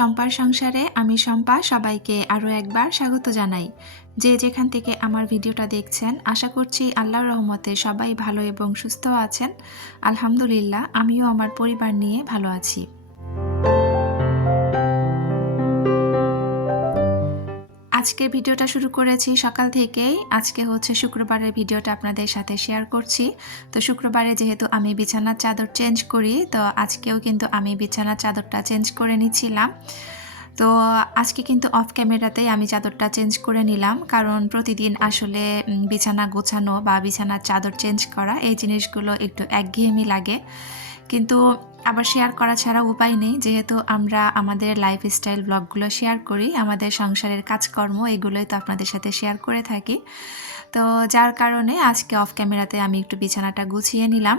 শম্পার সংসারে আমি শম্পা সবাইকে আরও একবার স্বাগত জানাই। যে যেখান থেকে আমার ভিডিওটা দেখছেন আশা করছি আল্লাহর রহমতে সবাই ভালো এবং সুস্থ আছেন। আলহামদুলিল্লাহ, আমিও আমার পরিবার নিয়ে ভালো আছি। আজকের ভিডিওটা শুরু করেছি সকাল থেকেই। আজকে হচ্ছে শুক্রবারের ভিডিওটা আপনাদের সাথে শেয়ার করছি। তো শুক্রবারে যেহেতু আমি বিছানার চাদর চেঞ্জ করি, তো আজকেও কিন্তু আমি বিছানার চাদরটা চেঞ্জ করে নিচ্ছিলাম। তো আজকে কিন্তু অফ ক্যামেরাতেই আমি চাদরটা চেঞ্জ করে নিলাম, কারণ প্রতিদিন আসলে বিছানা গোছানো বা বিছানার চাদর চেঞ্জ করা এই জিনিসগুলো একটু একঘেয়েমি লাগে, কিন্তু আবার শেয়ার করা ছাড়া উপায় নেই, যেহেতু আমরা আমাদের লাইফস্টাইল ব্লগগুলো শেয়ার করি, আমাদের সংসারের কাজকর্ম এগুলোই তো আপনাদের সাথে শেয়ার করে থাকি। তো যার কারণে আজকে অফ ক্যামেরাতে আমি একটু বিছানাটা গুছিয়ে নিলাম।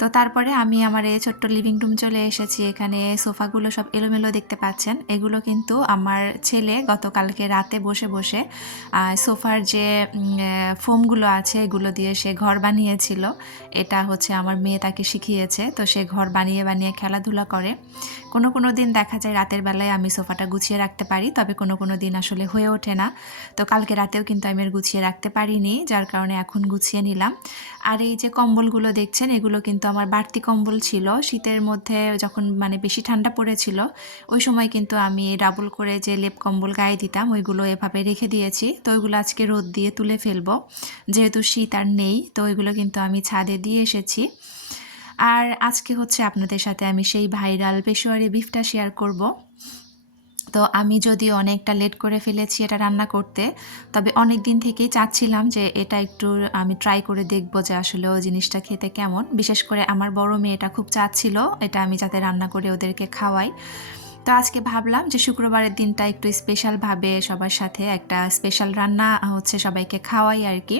তো তারপরে আমি আমার এই ছোট্ট লিভিং রুম চলে এসেছি। এখানে সোফাগুলো সব এলোমেলো দেখতে পাচ্ছেন, এগুলো কিন্তু আমার ছেলে গতকালকে রাতে বসে বসে সোফার যে ফোমগুলো আছে এগুলো দিয়ে সে ঘর বানিয়েছিল। এটা হচ্ছে আমার মেয়ে তাকে শিখিয়েছে। তো সে ঘর বানিয়ে বানিয়ে খেলাধুলা করে। কোনো দিন দেখা যায় রাতের বেলায় আমি সোফাটা গুছিয়ে রাখতে পারি, তবে কোনো দিন আসলে হয়ে ওঠে না। তো কালকে রাতেও কিন্তু আমি আর গুছিয়ে রাখতে পারিনি, যার কারণে এখন গুছিয়ে নিলাম। আর এই যে কম্বলগুলো দেখছেন, এগুলো কিন্তু আমার বাড়তি কম্বল ছিল। শীতের মধ্যে যখন বেশি ঠান্ডা পড়েছিল, ওই সময় কিন্তু আমি ডাবল করে যে লেপ কম্বল গায়ে দিতাম ওইগুলো এভাবে রেখে দিয়েছি। তো ওইগুলো আজকে রোদ দিয়ে তুলে ফেলবো, যেহেতু শীত আর নেই। তো ওইগুলো কিন্তু আমি ছাদে দিয়ে এসেছি। আর আজকে হচ্ছে আপনাদের সাথে আমি সেই ভাইরাল পেশোয়ারি বিফটা শেয়ার করব। তো আমি যদিও অনেকটা লেট করে ফেলেছি এটা রান্না করতে, তবে অনেক দিন থেকেই চাচ্ছিলাম যে এটা একটু আমি ট্রাই করে দেখব যে আসলে ওই জিনিসটা খেতে কেমন। বিশেষ করে আমার বড় মেয়েটা খুব চাচ্ছিল এটা আমি যাতে রান্না করে ওদেরকে খাওয়াই। তো আজকে ভাবলাম যে শুক্রবারের দিনটা একটু স্পেশালভাবে সবার সাথে একটা স্পেশাল রান্না হচ্ছে সবাইকে খাওয়াই আর কি।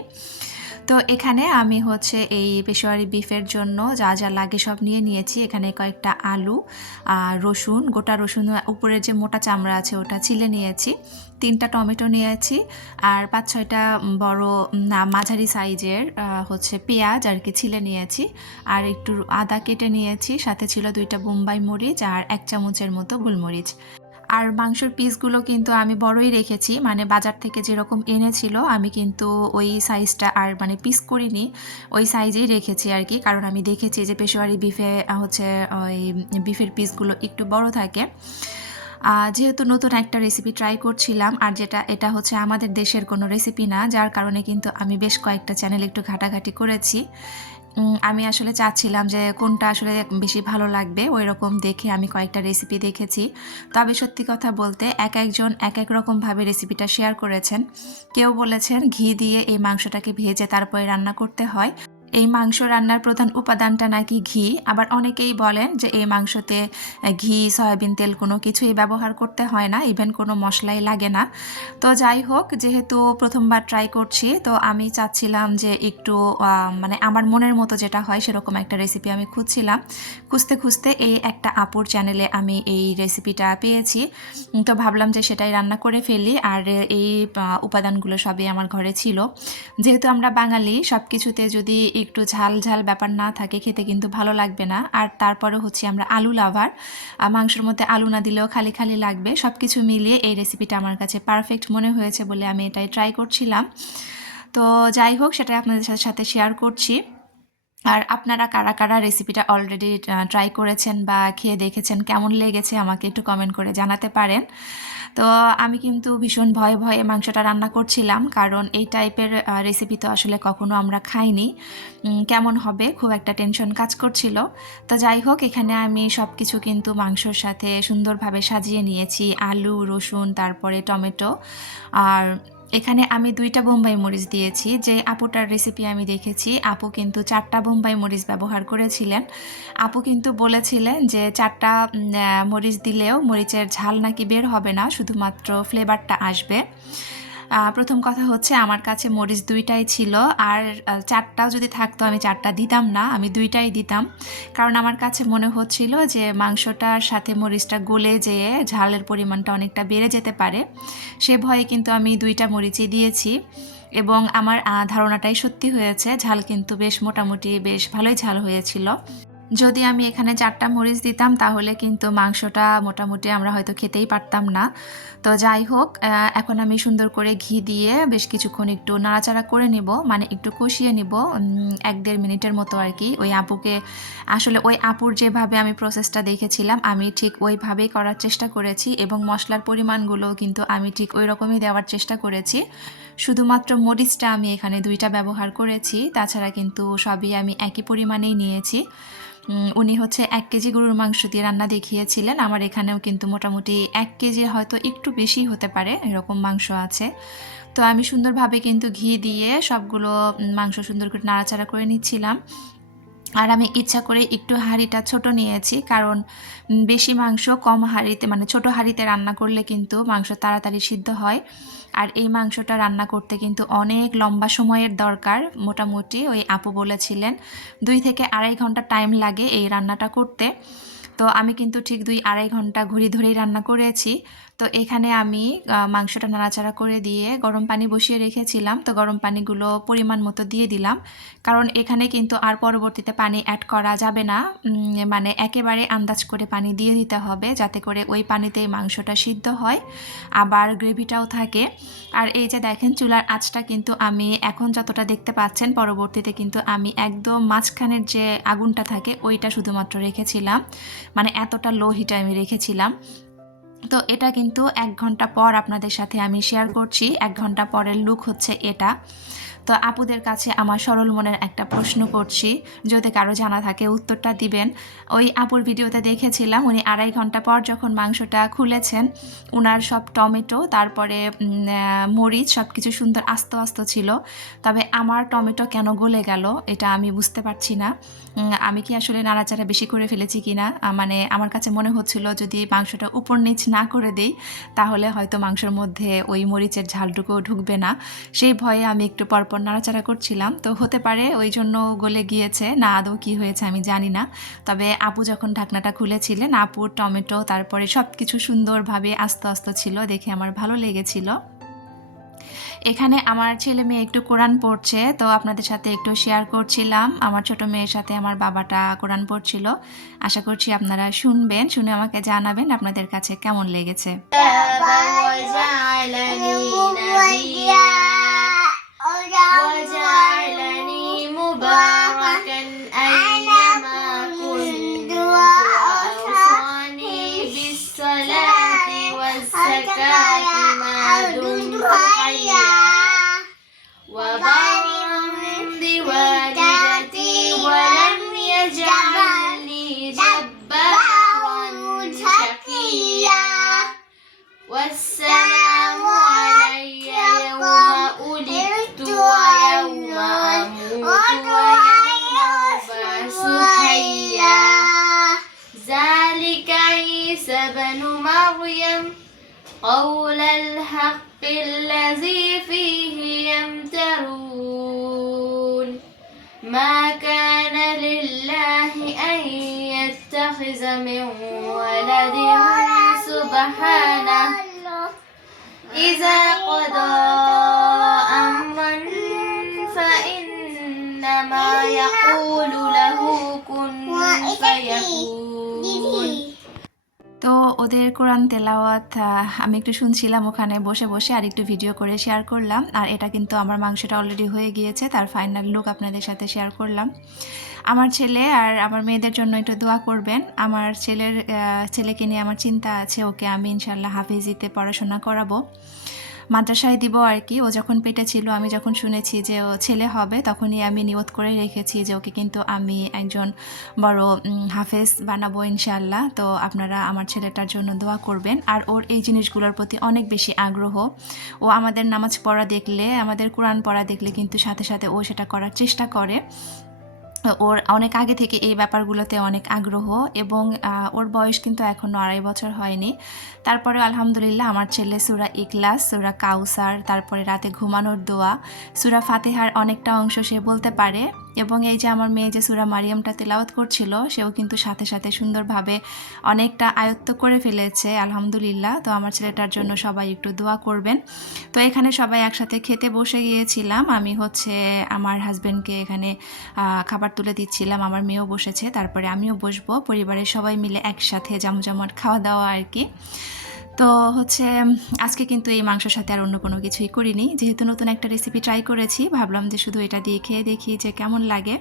তো এখানে আমি হচ্ছে এই পেশোয়ারি বিফের জন্য যা যা লাগে সব নিয়ে নিয়েছি। এখানে কয়েকটা আলু, রসুন, গোটা রসুন উপরের যে মোটা চামড়া আছে ওটা ছিলে নিয়েছি, 3টা টমেটো নিয়েছি, আর 5-6টা বড় মাঝারি সাইজের হচ্ছে পেঁয়াজ আর কি ছিলে নিয়েছি, আর একটু আদা কেটে নিয়েছি, সাথে ছিল 2টা বোম্বাই মরিচ আর 1 চামচের মতো গোলমরিচ। আর মাংসের পিসগুলো কিন্তু আমি বড়ই রেখেছি, বাজার থেকে যেরকম এনেছিল আমি কিন্তু ওই সাইজটা আর পিস করিনি, ওই সাইজেই রেখেছি আর কি। কারণ আমি দেখেছি যে পেশোয়ারি বিফে হচ্ছে ওই বিফের পিসগুলো একটু বড় থাকে। যেহেতু নতুন একটা রেসিপি ট্রাই করছিলাম, আর এটা হচ্ছে আমাদের দেশের কোনো রেসিপি না, যার কারণে কিন্তু আমি বেশ কয়েকটা চ্যানেল একটু ঘাটাঘাটি করেছি। আমি আসলে চাচ্ছিলাম যে কোনটা আসলে বেশি ভালো লাগবে, ওই রকম দেখে আমি কয়েকটা রেসিপি দেখেছি। তবে সত্যি কথা বলতে একজন এক রকমভাবে রেসিপিটা শেয়ার করেছেন। কেউ বলেছেন ঘি দিয়ে এই মাংসটাকে ভেজে তারপরে রান্না করতে হয়, এই মাংস রান্নার প্রধান উপাদানটা নাকি ঘি। আবার অনেকেই বলেন যে এই মাংসতে ঘি, সয়াবিন তেল কোনো কিছুই ব্যবহার করতে হয় না, ইভেন কোনো মশলাই লাগে না। তো যাই হোক, যেহেতু প্রথমবার ট্রাই করছি, তো আমি চাচ্ছিলাম যে একটু আমার মনের মতো যেটা হয় সেরকম একটা রেসিপি আমি খুঁজছিলাম। খুঁজতে খুঁজতে এই একটা আপুর চ্যানেলে আমি এই রেসিপিটা পেয়েছি। তো ভাবলাম যে সেটাই রান্না করে ফেলি। আর এই উপাদানগুলো সবই আমার ঘরে ছিল। যেহেতু আমরা বাঙালি, সব কিছুতে যদি একটু ঝাল ঝাল ব্যাপার না থাকে খেতে কিন্তু ভালো লাগবে না। আর তারপরে হচ্ছে আমরা আলু লাভার, মাংসের মধ্যে আলু না দিলেও খালি খালি লাগবে। সব কিছু মিলিয়ে এই রেসিপিটা আমার কাছে পারফেক্ট মনে হয়েছে বলে আমি এটাই ট্রাই করছিলাম। তো যাই হোক, সেটাই আপনাদের সাথে শেয়ার করছি। আর আপনারা কারা কারা রেসিপিটা অলরেডি ট্রাই করেছেন বা খেয়ে দেখেছেন, কেমন লেগেছে আমাকে একটু কমেন্ট করে জানাতে পারেন। তো আমি কিন্তু ভীষণ ভয়ে ভয়ে মাংসটা রান্না করছিলাম, কারণ এই টাইপের রেসিপি তো আসলে কখনো আমরা খাইনি। কেমন হবে খুব একটা টেনশন কাজ করছিল। তো যাই হোক, এখানে আমি সব কিছু কিন্তু মাংসর সাথে সুন্দরভাবে সাজিয়ে নিয়েছি, আলু, রসুন, তারপরে টমেটো। আর এখানে আমি 2টা বোম্বাই মরিচ দিয়েছি। যে আপুটার রেসিপি আমি দেখেছি, আপু কিন্তু 4টা বোম্বাই মরিচ ব্যবহার করেছিলেন। আপু কিন্তু বলেছিলেন যে 4টা মরিচ দিলেও মরিচের ঝাল নাকি বের হবে না, শুধুমাত্র ফ্লেভারটা আসবে। প্রথম কথা হচ্ছে আমার কাছে মরিচ 2টাই ছিল, আর 4টাও যদি থাকতো আমি 4টা দিতাম না, আমি 2টাই দিতাম। কারণ আমার কাছে মনে হচ্ছিল যে মাংসটার সাথে মরিচটা গলে যেয়ে ঝালের পরিমাণটা অনেকটা বেড়ে যেতে পারে। সে ভয়ে কিন্তু আমি 2টা মরিচই দিয়েছি, এবং আমার ধারণাটাই সত্যি হয়েছে। ঝাল কিন্তু বেশ মোটামুটি বেশ ভালোই ঝাল হয়েছিল। যদি আমি এখানে 4টা মরিচ দিতাম তাহলে কিন্তু মাংসটা মোটামুটি আমরা হয়তো খেতেই পারতাম না। তো যাই হোক, এখন আমি সুন্দর করে ঘি দিয়ে বেশ কিছুক্ষণ একটু নাড়াচাড়া করে নিব, মানে একটু কষিয়ে নিব 1-1.5 মিনিটের মতো আর কি। ওই আপুকে আসলে ওই আপুর যেভাবে আমি প্রসেসটা দেখেছিলাম আমি ঠিক ওইভাবেই করার চেষ্টা করেছি এবং মশলার পরিমাণগুলো কিন্তু আমি ঠিক ওই রকমই দেওয়ার চেষ্টা করেছি। শুধুমাত্র মরিচটা আমি এখানে 2টা ব্যবহার করেছি, তাছাড়া কিন্তু সবই আমি একই পরিমাণেই নিয়েছি। উনি হচ্ছে 1 কেজি গরুর মাংস দিয়ে রান্না দেখিয়েছিলেন। আমার এখানেও কিন্তু মোটামুটি 1 কেজির হয়তো একটু বেশি হতে পারে এরকম মাংস আছে। তো আমি সুন্দরভাবে কিন্তু ঘি দিয়ে সবগুলো মাংস সুন্দর করে নাড়াচাড়া করে নিচ্ছিলাম। আর আমি ইচ্ছা করে একটু হাঁড়িটা ছোট নিয়েছি, কারণ বেশি মাংস কম হাঁড়িতে মানে ছোট হাঁড়িতে রান্না করলে কিন্তু মাংস তাড়াতাড়ি সিদ্ধ হয়। আর এই মাংসটা রান্না করতে কিন্তু অনেক লম্বা সময়ের দরকার। মোটামুটি ওই আপু বলেছিলেন 2 থেকে আড়াই ঘন্টা টাইম লাগে এই রান্নাটা করতে। তো আমি কিন্তু ঠিক 2-2.5 ঘন্টা ঘড়ি ধরেই রান্না করেছি। তো এখানে আমি মাংসটা নাড়াচাড়া করে দিয়ে গরম পানি বসিয়ে রেখেছিলাম। তো গরম পানিগুলো পরিমাণ মতো দিয়ে দিলাম, কারণ এখানে কিন্তু আর পরবর্তীতে পানি অ্যাড করা যাবে না। মানে একেবারে আন্দাজ করে পানি দিয়ে দিতে হবে, যাতে করে ওই পানিতেই মাংসটা সিদ্ধ হয়, আবার গ্রেভিটাও থাকে। আর এই যে দেখেন চুলার আঁচটা কিন্তু আমি এখন যতটা দেখতে পাচ্ছেন, পরবর্তীতে কিন্তু আমি একদম মাঝখানের যে আগুনটা থাকে ওইটা শুধুমাত্র রেখেছিলাম, মানে এতটা লো হিটে আমি রেখেছিলাম। তো এটা কিন্তু 1 ঘন্টা পর আপনাদের সাথে আমি শেয়ার করছি। 1 ঘন্টা পরের লুক হচ্ছে এটা। তো আপুদের কাছে আমার সরল মনের একটা প্রশ্ন করছি, যদি কারো জানা থাকে উত্তরটা দিবেন। ওই আপুর ভিডিওতে দেখেছিলাম উনি 2.5 ঘন্টা পর যখন মাংসটা খুলেছেন, উনার সব টমেটো তারপরে মরিচ সব কিছু সুন্দর আস্ত আস্ত ছিল। তবে আমার টমেটো কেন গলে গেল এটা আমি বুঝতে পারছি না। আমি কি আসলে নাড়াচাড়া বেশি করে ফেলেছি কিনা, মানে আমার কাছে মনে হচ্ছিল যদি মাংসটা উপর নিচ না করে দেই তাহলে হয়তো মাংসের মধ্যে ওই মরিচের ঝালটুকুও ঢুকবে না। সেই ভয়ে আমি একটু পরপর নাড়াচাড়া করছিলাম। তো হতে পারে ওই জন্য গলে গিয়েছে, না আদৌ কী হয়েছে আমি জানি না। তবে আপু যখন ঢাকনাটা খুলেছিলেন, আপুর টমেটো তারপরে সব কিছু সুন্দরভাবে আস্ত আস্ত ছিল, দেখে আমার ভালো লেগেছিল। এখানে আমার ছেলে মেয়ে একটু কোরআন পড়ছে, তো আপনাদের সাথে একটু শেয়ার করছিলাম। আমার ছোট মেয়ের সাথে আমার বাবাটা কোরআন পড়ছিল। আশা করছি আপনারা শুনবেন, শুনে আমাকে জানাবেন আপনাদের কাছে কেমন লেগেছে। وبرا بوالدتي ولم يجعلني جبارا شقيا والسلام علي يوم ولدت ويوم أموت ويوم أبعث حيا ذلك عيسى بن مريم قول الحق الذي فيه يمترون ما كان لله أن يتخذ من ولد سبحانه إذا قضى أمرا فإنما يقول له كن فيكون। তো ওদের কোরআন তেলাওয়াত আমি একটু শুনছিলাম ওখানে বসে বসে, আর একটু ভিডিও করে শেয়ার করলাম। আর এটা কিন্তু আমার মাংসটা অলরেডি হয়ে গিয়েছে, তার ফাইনাল লুক আপনাদের সাথে শেয়ার করলাম। আমার ছেলে আর আমার মেয়েদের জন্য একটু দোয়া করবেন। আমার ছেলেকে নিয়ে আমার চিন্তা আছে, ওকে আমি ইনশাল্লাহ হাফিজিতে পড়াশোনা করাবো, মাদ্রাসায় দিব আর কি। ও যখন পেটে ছিল, আমি যখন শুনেছি যে ও ছেলে হবে, তখনই আমি নিয়ত করে রেখেছি যে ওকে কিন্তু আমি একজন বড় হাফেজ বানাবো ইনশাআল্লাহ। তো আপনারা আমার ছেলেটার জন্য দোয়া করবেন। আর ওর এই জিনিসগুলোর প্রতি অনেক বেশি আগ্রহ। ও আমাদের নামাজ পড়া দেখলে, আমাদের কোরআন পড়া দেখলে কিন্তু সাথে সাথে ও সেটা করার চেষ্টা করে। ওর অনেক আগে থেকে এই ব্যাপারগুলোতে অনেক আগ্রহ, এবং ওর বয়স কিন্তু এখনও 2.5 বছর হয়নি। তারপরে আলহামদুলিল্লাহ আমার ছেলে সূরা ইখলাস, সূরা কাউসার, তারপরে রাতে ঘুমানোর দোয়া, সূরা ফাতিহার অনেকটা অংশ সে বলতে পারে। এবং এই যে আমার মেয়ে যে সূরা মারিয়ামটা তেলাওয়াত করছিল সেও কিন্তু সাথে সাথে সুন্দরভাবে অনেকটা আয়ত্ত করে ফেলেছে আলহামদুলিল্লাহ। তো আমার ছেলেটার জন্য সবাই একটু দোয়া করবেন। তো এখানে সবাই একসাথে খেতে বসে গিয়েছিলাম। আমি হচ্ছে আমার হাজব্যান্ডকে এখানে খাবার তুলে দিচ্ছিলাম, আমার মেয়েও বসেছে, তারপরে আমিও বসবো, পরিবারের সবাই মিলে একসাথে জমজমাট খাওয়া দাওয়া আর কি। তো হচ্ছে আজকে কিন্তু এই মাংসের সাথে আর অন্য কোনো কিছুই করিনি, যেহেতু নতুন একটা রেসিপি ট্রাই করেছি, ভাবলাম যে শুধু এটা দিয়ে খেয়ে দেখি যে কেমন লাগে।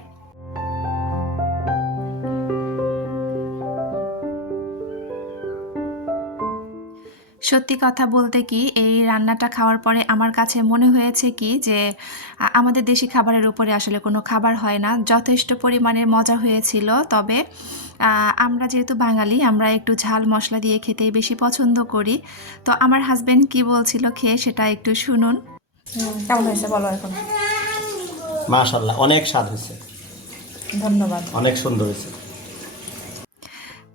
সত্যি কথা বলতে কি, এই রান্নাটা খাওয়ার পরে আমার কাছে মনে হয়েছে কি যে আমাদের দেশি খাবারের উপরে আসলে কোনো খাবার হয় না। যথেষ্ট পরিমাণে মজা হয়েছিল। তবে আমরা যেহেতু বাঙালি, আমরা একটু ঝাল মশলা দিয়ে খেতেই বেশি পছন্দ করি। তো আমার হাজব্যান্ড কি বলছিল খেয়ে সেটা একটু শুনুন। কেমন হয়েছে বলো এখন? মাশাআল্লাহ, অনেক স্বাদ হয়েছে, ধন্যবাদ। অনেক সুন্দর হয়েছে।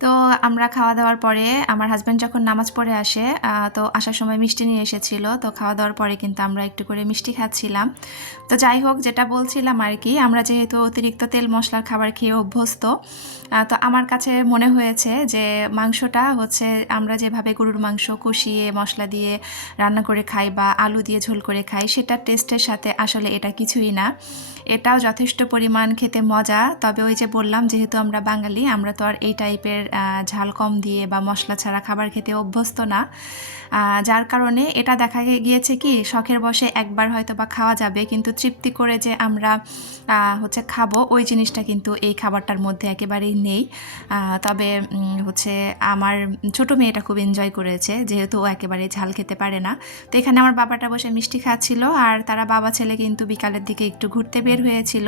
তো আমরা খাওয়া দাওয়ার পরে আমার হাজব্যান্ড যখন নামাজ পড়ে আসে, তো আসার সময় মিষ্টি নিয়ে এসেছিল। তো খাওয়া দাওয়ার পরে কিন্তু আমরা একটু করে মিষ্টি খাচ্ছিলাম। তো যাই হোক, যেটা বলছিলাম আর কি, আমরা যেহেতু অতিরিক্ত তেল মশলার খাবার খেয়ে অভ্যস্ত, তো আমার কাছে মনে হয়েছে যে মাংসটা হচ্ছে আমরা যেভাবে গরুর মাংস কষিয়ে মশলা দিয়ে রান্না করে খাই বা আলু দিয়ে ঝোল করে খাই, সেটার টেস্টের সাথে আসলে এটা কিছুই না। এটাও যথেষ্ট পরিমাণ খেতে মজা। তবে ওই যে বললাম, যেহেতু আমরা বাঙালি, আমরা তো আর এই টাইপের ঝাল কম দিয়ে বা মশলা ছাড়া খাবার খেতে অভ্যস্ত না। যার কারণে এটা দেখা গিয়েছে কি, শখের বশে একবার হয়তো বা খাওয়া যাবে, কিন্তু তৃপ্তি করে যে আমরা হচ্ছে খাবো, ওই জিনিসটা কিন্তু এই খাবারটার মধ্যে একেবারেই নেই। তবে হচ্ছে আমার ছোটো মেয়েটা খুব এনজয় করেছে, যেহেতু ও একেবারে ঝাল খেতে পারে না। তো এখানে আমার বাবাটা বসে মিষ্টি খাচ্ছিল, আর তারা বাবা ছেলে কিন্তু বিকালের দিকে একটু ঘুরতে বের হয়েছিল,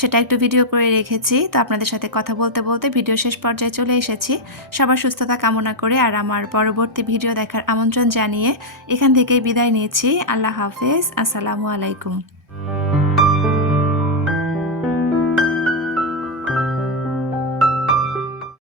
সেটা একটু ভিডিও করে রেখেছি। তো আপনাদের সাথে কথা বলতে বলতে ভিডিও শেষ পর্যায়ে চলে এসেছি। সবার সুস্থতা কামনা করে আর আমার পরবর্তী ভিডিও দেখার আমন্ত্রণ জানিয়ে এখান থেকেই বিদায় নিয়েছি। আল্লাহ হাফেজ, আসসালামু আলাইকুম।